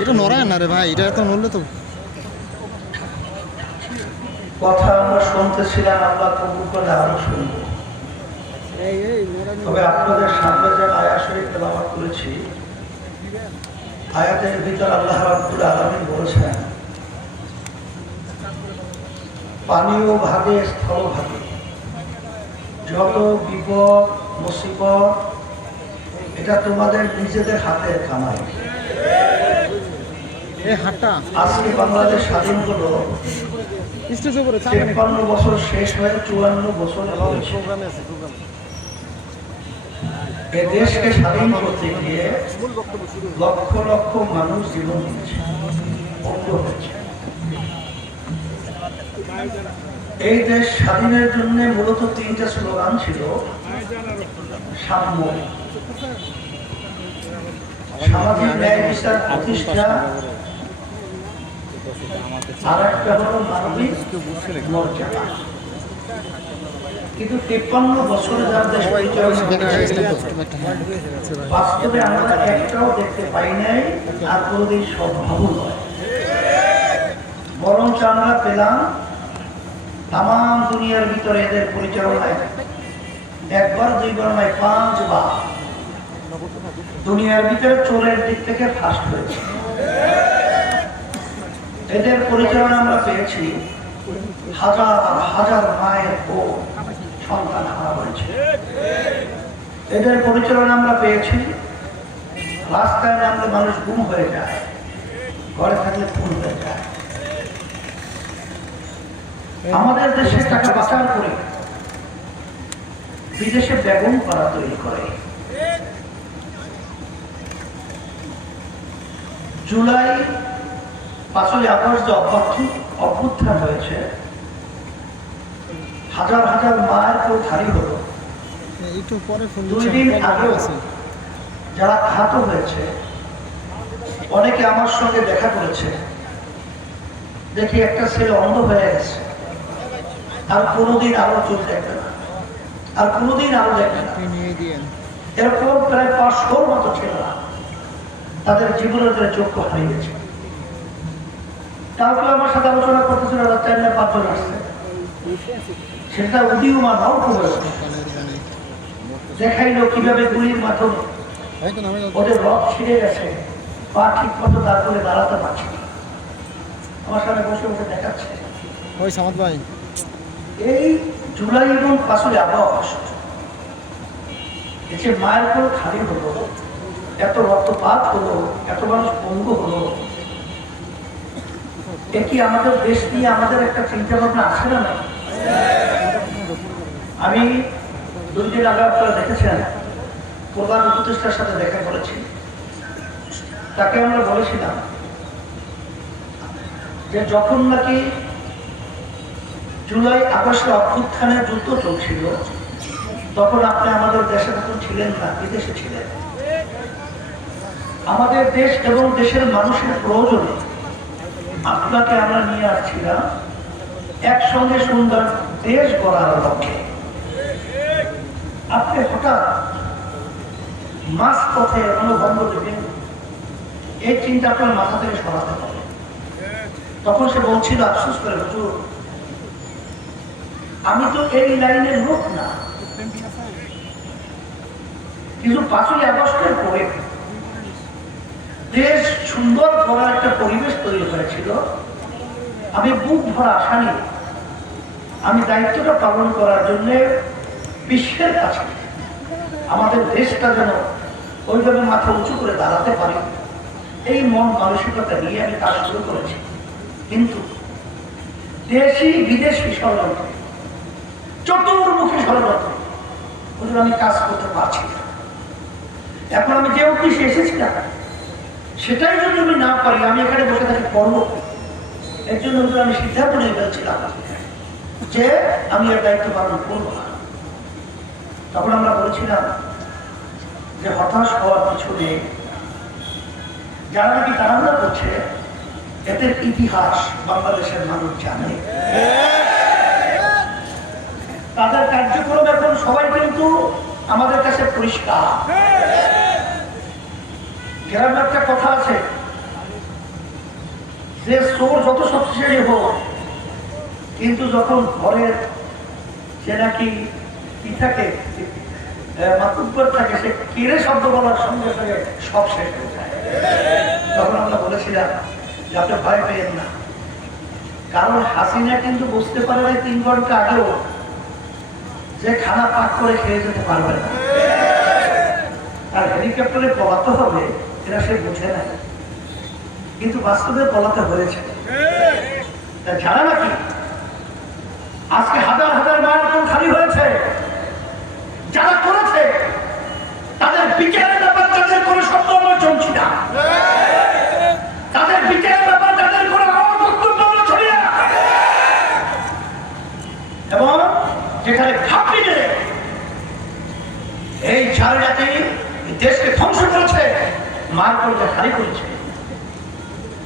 এটা নড়ায় না রে ভাই এটা এত নড়লে তো কথা আমরা শুনতেছিলাম আল্লাহ কবুল করে আরও শুনব। তবে আপনাদের সামনে যে আয়া শরীফ তেলাওয়াত করেছি আয়াতের ভিতর আল্লাহ রাব্বুল আলামিন বলেছেন পানীয় ভাগে স্থল ভাগে যত বিপদ মুসিবত এটা তোমাদের নিজেদের হাতের কামাই। আজকে বাংলাদেশ স্বাধীন হলো। তেপ্পান্ন বছর শেষ হয়ে চুয়ান্ন বছর প্রোগ্রামে এ দেশকে স্বাধীন করতে গিয়ে লক্ষ লক্ষ মানুষ জীবন হয়েছে। এই দেশ স্বাধীনের জন্য মূলত তিনটা স্লোগান ছিল, সাম্য। সামাজিক ন্যায় বিচার প্রতিষ্ঠা আর একটা মানবিক মর্যাদা। কিন্তু তিপ্পান্ন বছরে যার দেশ বাস্তবে আমরা একটাও দেখতে পাই নাই, আর কোনোদিন সম্ভব নয়। বরঞ্চ আমরা পেলাম তাম দুনিয়ার ভিতরে এদের পরিচালনায় একবার, দুইবার নয়, পাঁচবার দুনিয়ার ভিতরে চোরের দিক থেকে ফার্স্ট হয়েছে। এদের পরিচালনা আমরা পেয়েছি হাজার হাজার মায়ের ও সন্তান হারা হয়েছে। এদের পরিচালনা আমরা পেয়েছি, রাস্তায় নামলে মানুষ গুম হয়ে যায়, ঘরে থাকলে খুন হয়ে যায়। আমাদের দেশে টাকা পাচার করে বিদেশে বেগম করা তৈরি করে। জুলাই পাঁচই আগস্ট যে অভ্যর্থ- অভ্যুত্থান হয়েছে হাজার হাজার মায়ের কেউ ধারি হলো। ফোন দুই দিন আগেও যারা আহত হয়েছে অনেকে আমার সঙ্গে দেখা করেছে। দেখি একটা ছেলে অন্ধ হয়ে গেছে। আর কোনোদিন আলো চোখ দেখবে না। আর কোনোদিন আলো দেখবে না। এরকম প্রায় পাঁচশোর মতো ছেলেরা তাদের জীবনের ধরে চক্ষু তাও কেউ আমার সাথে আলোচনা করতেছিল ওরা চার না পাঁচজন আসছে। সেটা উদীয়মান অল্প বয়স দেখাইলো কীভাবে গুলির মাধ্যমে ওদের রথ ছিঁড়ে গেছে। পা ঠিক মতো তার করে দাঁড়াতে পারছে আমার সামনে বসে বসে দেখাচ্ছে। ওই সামাদ ভাই। এই জুলাই এবং পাঁচই আগস্ট যে মায়ের কোল খালি হলো, এত রক্তপাত হলো, এত মানুষ পঙ্গু হলো। এ কি আমাদের দেশ নিয়ে আমাদের একটা চিন্তা ভাবনা আছে না নাই? আমি দুই দিন আগে আপনারা দেখেছেন, প্রধান উপদেষ্টার সাথে দেখা করেছি। তাকে আমরা বলেছিলাম যে যখন নাকি জুলাই আগস্টে অভ্যুত্থানের যুদ্ধ চলছিল। তখন আপনি আমাদের দেশে তখন ছিলেন না, বিদেশে ছিলেন। আমাদের দেশ এবং দেশের মানুষের প্রয়োজনে আপনাকে আমরা নিয়ে আসছিলাম একসঙ্গে সুন্দর দেশ গড়ার লক্ষ্যে। আপনি হঠাৎ মাস পথে অনুভঙ্গ দেবেন এই চিন্তা আপনার মাথা থেকে সরাতে হবে। তখন সে বলছিল, আফসোস করে, হুজুর আমি তো এই লাইনের লোক না। কিন্তু পাঁচই আগস্টের পরে দেশ সুন্দর করার একটা পরিবেশ তৈরি হয়েছিল। আমি বুক ভরা আশা নিয়ে আমি দায়িত্বটা পালন করার জন্য বিশ্বের কাছে আমাদের দেশটা যেন ওইভাবে মাথা উঁচু করে দাঁড়াতে পারে, এই মন মানসিকতা নিয়ে আমি কাজ শুরু করেছি। কিন্তু দেশি বিদেশি ষড়যন্ত্র চতুর্মুখী ষড়যন্ত্র ওদের আমি কাজ করতে পারছি না। এখন আমি যে উদ্দেশ্যে এসেছিলাম সেটাই যদি আমি না পারি, আমি এখানে বসে থাকি কর্ম এর জন্য আমি সিদ্ধান্ত নিয়ে ফেলছিলাম যে আমি এর দায়িত্ব পালন করব না। তখন আমরা বলেছিলাম যে হতাশ হওয়ার কিছু নেই। যারা নাকি তাড়াহুড়া করছে, এদের ইতিহাস বাংলাদেশের মানুষ জানে। তাদের কার্যক্রম এখন সবাই কিন্তু আমাদের কাছে পরিষ্কার। গ্রামে একটা কথা আছে, যে চোর যত শক্তিশালী হোক, কিন্তু যখন ঘরের যে নাকি কি থাকে মাতুব্বর থাকে, সে কেড়ে শব্দ বলার সঙ্গে সঙ্গে সব শেষ হয়ে যায়। তখন আমরা বলেছিলাম যে আপনি ভয় পেয়েন না। কারণ হাসিনা কিন্তু বুঝতে পারে তিন ঘণ্টা আগেও যে খানা পাক করে খেয়ে যেতে পারবে না। আর হেলিকপ্টারে পলাতে হবে, এরা সে বুঝে না। কিন্তু বাস্তবে পলাতে হয়েছে। যারা নাকি আজকে হাজার হাজার মায়ারকম খালি হয়েছে যারা করেছে তাদের বিচারের ব্যাপার তাদের কোনো শব্দ আমরা চলছি না তাদের বিচারের ব্যাপার তাদের কোনো আমার বক্তব্য আমরা ছড়ি না এবং যেখানে খাপড়ি মেরে এই ঝাড় জাতি দেশকে ধ্বংস করেছে মার করতে খালি করেছে।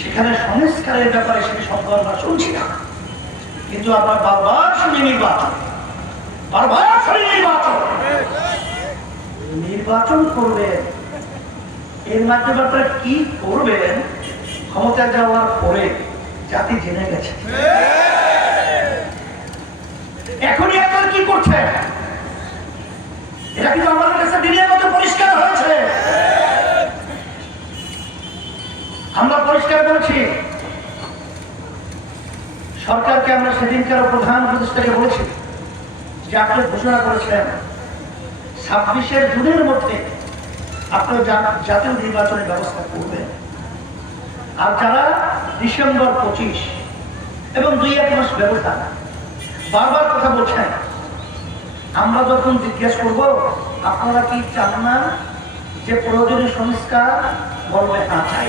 সেখানে সংস্কারের ব্যাপারে সেই শব্দ আমরা শুনছি না। কিন্তু আমরা বারবার শুনি নির্বাচন। বারবার শুনি নির্বাচন। নির্বাচন করবেন। এর মাধ্যমে আপনারা কি করবেন, ক্ষমতা যাওয়ার পরে জাতি জেনে গেছে। এখনই আপনারা কি করছে এটা কিন্তু আমাদের কাছে দিনের মতো পরিষ্কার হয়েছে আমরা পরিষ্কার বলছি, সরকারকে আমরা সেদিনকার প্রধান উপদেষ্টাকে বলেছি যে আপনি ঘোষণা করেছেন ছাব্বিশের জুনের মধ্যে আপনার জাতীয় নির্বাচনের ব্যবস্থা করবেন আর যারা ডিসেম্বর পঁচিশ এবং দুই এক মাস ব্যবধান, বারবার কথা বলছেন, আমরা যখন জিজ্ঞেস করব, আপনারা কি চান না যে প্রয়োজনীয় সংস্কার বলবে না? চাই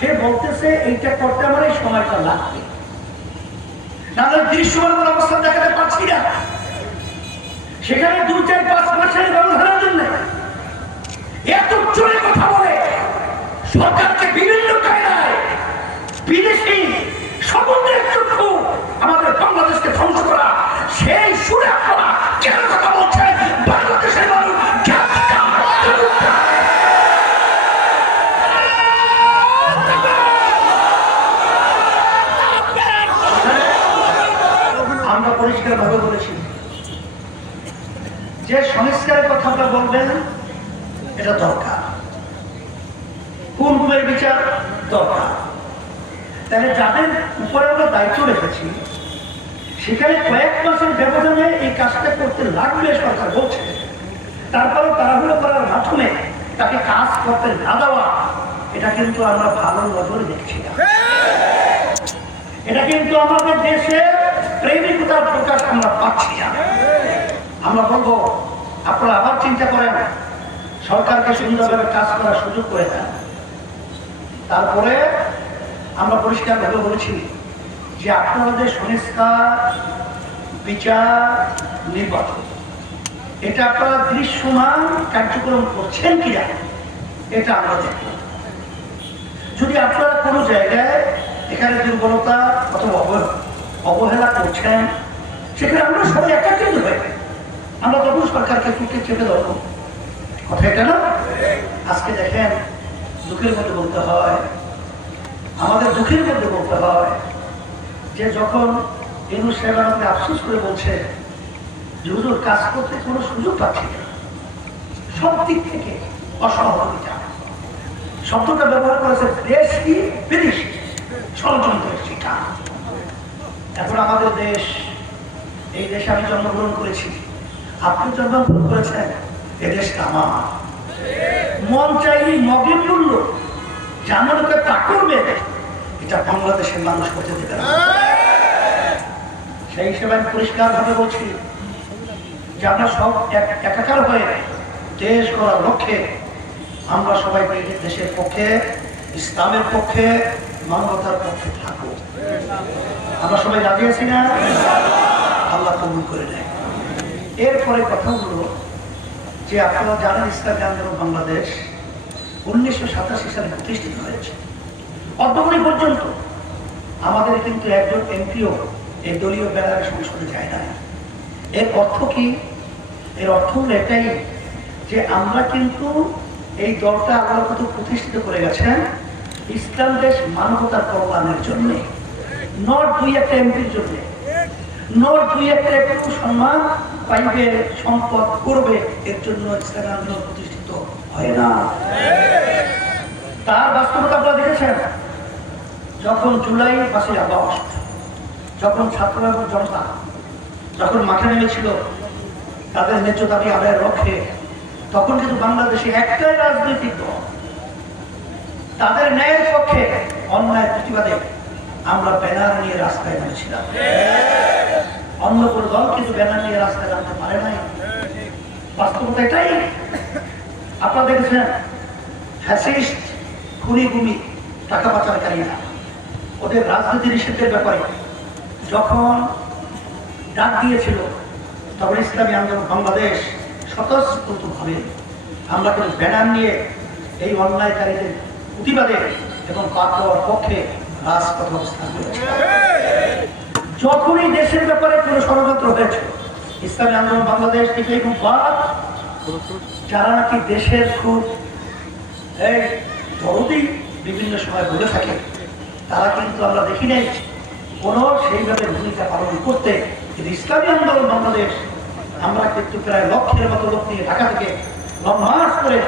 সে বলতেছে, এইটা করতে আমার এই সময়টা লাগবে। দৃশ্যমান কোনো অবস্থা দেখাতে পারছি না। সেখানে দু, চার, পাঁচ মাসের ব্যবধানের জন্য এত জোরে কথা বলে, সরকারকে বিভিন্ন কায়দায় বিদেশি সমুদ্রের চক্ষু আমাদের বাংলাদেশকে ধ্বংস করা, সেই সুরে সংস্কারের কথা আপনারা বলবেন? এটা দরকার। কোন বিচার দরকার। তাহলে যাদের উপরে আমরা দায়িত্ব রেখেছি, সেখানে কয়েক মাসের ব্যবধানে এই কাজটা করতে লাগবে, সরকার বলছে। তারপরে তাড়াহুড়ো করার মাধ্যমে তাকে কাজ করতে না দেওয়া, এটা কিন্তু আমরা ভালো নজরে দেখছি না। এটা কিন্তু আমাদের দেশে প্রেমিকতার প্রকাশ আমরা পাচ্ছি না। আমরা বলব আপনারা আবার চিন্তা করেন, সরকারকে সুন্দরভাবে কাজ করার সুযোগ করে দেন। তারপরে আমরা পরিষ্কারভাবে বলেছি যে আপনাদের সংস্কার, বিচার, নির্বাচন, এটা আপনারা দৃশ্যমান, কার্যক্রম করছেন কিনা এটা আমরা দেখব। যদি আপনারা কোনো জায়গায় এখানে দুর্বলতা অথবা অবহে- অবহেলা করছেন, সেখানে আমরা সবাই একাত্রিত হয়ে আমরা তখন সরকারকে টুকে চেপে ধরবো। কথা এটা না? আজকে দেখেন, দুঃখের মধ্যে বলতে হয়, আমাদের দুঃখের মধ্যে বলতে হয় যে যখন এনু সাহেব আমাকে আফসোস করে বলছে, যে হুজুর, কাজ করতে কোনো সুযোগ পাচ্ছি না। সব দিক থেকে অসহযোগিতা শব্দটা ব্যবহার করেছে দেশি বিদেশি? ষড়যন্ত্রের শিকার এখন আমাদের দেশ, এই দেশে আমি জন্মগ্রহণ করেছি। আপনি জন্মগ্রহণ করেছেন। এ দেশটা আমার। মন চাইনি মগে মূল্য। জামানকে তা করবে এটা বাংলাদেশের মানুষ করতে না। সেই হিসেবে আমি পরিষ্কার ভাবে বলছি, যে আমরা সব এক- একাকার হয়ে দেশ করার লক্ষ্যে আমরা সবাই দেশের পক্ষে, ইসলামের পক্ষে, মানবতার পক্ষে থাকব। আমরা সবাই রাজি আছি না? আল্লাহ কবুল করে নেয়। এরপরে কথা হলো যে আপনারা জানেন ইসলামী আন্দোলন বাংলাদেশ উনিশশো সাতাশি সালে প্রতিষ্ঠিত হয়েছে। অদ্যবধি পর্যন্ত আমাদের কিন্তু একজন এমপিও এই দলীয় ব্যানারে সংসদে যায় না এর অর্থ কি? এর অর্থ হলো এটাই যে আমরা কিন্তু এই দলটা আল্লাহ কত প্রতিষ্ঠিত করে গেছেন ইসলাম দেশ মানবতার কল্যাণের জন্য। নট দুই একটা এমপির জন্য। নট দুই একটা একটু সম্মান পাইবে সম্পদ করবে, এর জন্য ইসলাম প্রতিষ্ঠিত হয় না। তার বাস্তবতা আপনারা দেখেছেন? যখন জুলাই পাঁচই আগস্ট, যখন ছাত্র এবং জনতা যখন মাঠে নেমেছিল, তাদের ন্যায্য দাবি আদায়ের লক্ষ্যে, তখন কিন্তু বাংলাদেশে একটাই রাজনৈতিক দল, তাদের ন্যায়ের পক্ষে অন্যায় প্রতিবাদে আমরা ব্যানার নিয়ে রাস্তায় নেমেছিলাম। অন্য কোনো দল কিন্তু ব্যানার নিয়ে রাস্তায় নামতে পারে নাই। বাস্তবতা এটাই। আপনারা দেখেছেন, ফ্যাসিস্ট খুনি গুমি টাকা পাচারকারীরা, ওদের রাজনীতি নিষেধের ব্যাপারে যখন ডাক দিয়েছিল, তখন ইসলামী আন্দোলন বাংলাদেশ স্বতঃস্ফূর্তভাবে আমরা কিন্তু ব্যানার নিয়ে এই অন্যায়কারীদের প্রতিবাদে এবং পার দেওয়ার পক্ষে রাজপথ অবস্থান করেছিলাম যখনই দেশের ব্যাপারে কোনো ষড়যন্ত্র হয়েছে, ইসলামী আন্দোলন বাংলাদেশ থেকে এবং যারা নাকি দেশের খুব, এই দরদি বিভিন্ন সময় বলে থাকে, তারা কিন্তু আমরা দেখি নাই কোনো সেইভাবে ভূমিকা পালন করতে। ইসলামী আন্দোলন বাংলাদেশ, আমরা কিন্তু প্রায় লক্ষের মতো লোক নিয়ে ঢাকা থেকে লম্বাস করে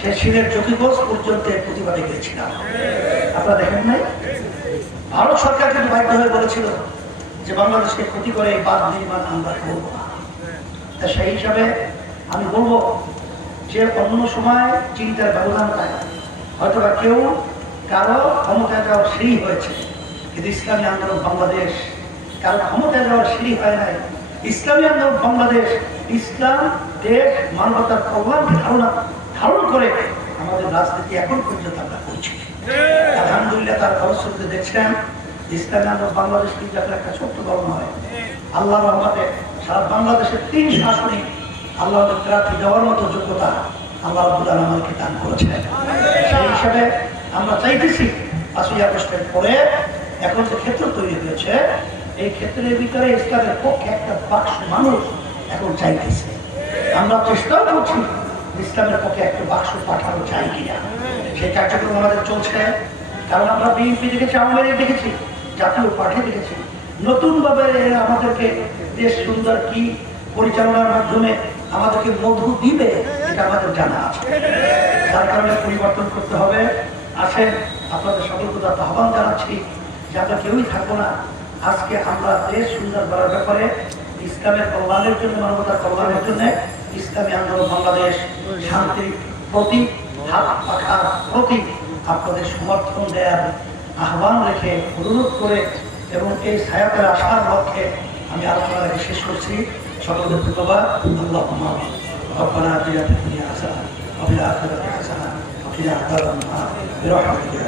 সে সিলেট চকিগঞ্জ পর্যন্ত প্রতিবাদে গিয়েছিলাম। আপনারা দেখেন নাই? ভারত সরকার কিন্তু বাধ্য হয়ে বলেছিল যে বাংলাদেশকে ক্ষতি করে এই বাদ নির্মাণ আমরা করব তা সেই হিসাবে আমি বলব যে অন্য সময় চিন্তার ব্যবধান পায় হয়তো বা কেউ কারও ক্ষমতায় যাওয়ার সিঁড়ি হয়েছে কিন্তু ইসলামী আন্দোলন বাংলাদেশ কারও ক্ষমতায় যাওয়ার সিঁড়ি হয় নাই। ইসলামী আন্দোলন বাংলাদেশ ইসলাম দেশ মানবতার কল্যাণকে ধারণা ধারণ করে আমাদের রাজনীতি এখন পর্যন্ত আমরা করছি। আলহামদুলিল্লাহ তার ফলশ্রুতিতে দেখছেন ইসলামী আন্দোলন বাংলাদেশ কিন্তু এখন একটা ছোট্ট দল নয় আল্লাহ রহমতে সারা বাংলাদেশের তিন শাসনী আল্লাহ প্রার্থী দেওয়ার মতো যোগ্যতা আল্লাহ আব্দুল আমাদেরকে দান করেছেন। সেই হিসাবে আমরা চাইতেছি পাঁচই আগস্টের পরে এখন যে ক্ষেত্র তৈরি হয়েছে, এই ক্ষেত্রের ভিতরে ইসলামের পক্ষে একটা বাক্স মানুষ এখন চাইতেছে। আমরা চেষ্টাও করছি ইসলামের পক্ষে একটা বাক্স পাঠানো চাই কিনা। সেই কার্যক্রম আমাদের চলছে। কারণ আমরা বিএনপি দেখেছি, আওয়ামী লীগ দেখেছি। জাতীয় পার্টি দেখেছি নতুনভাবে আমাদেরকে দেশ সুন্দর কি পরিচালনার মাধ্যমে আমাদেরকে মধু দিবে, এটা আমাদের জানা আছে। যার কারণে পরিবর্তন করতে হবে। আসেন, আপনাদের সকলকে তার আহ্বান জানাচ্ছি যে আমরা কেউই থাকব না। আজকে আমরা দেশ সুন্দর করার ব্যাপারে, ইসলামের কল্যাণের জন্য মানবতার কল্যাণের জন্য ইসলামী আন্দোলন বাংলাদেশ শান্তির প্রতীক, হাত পাখার প্রতি আপনাদের সমর্থন দেওয়ার আহ্বান রেখে অনুরোধ করে এবং এই ছায়াতের আসার লক্ষ্যে আমি আলোচনাকে শেষ করছি সকলের ধন্যবাদ আল্লাহ ربنا اتنا في الدنيا حسنه وفي الاخره حسنه وقنا عذاب النار برحمتك يا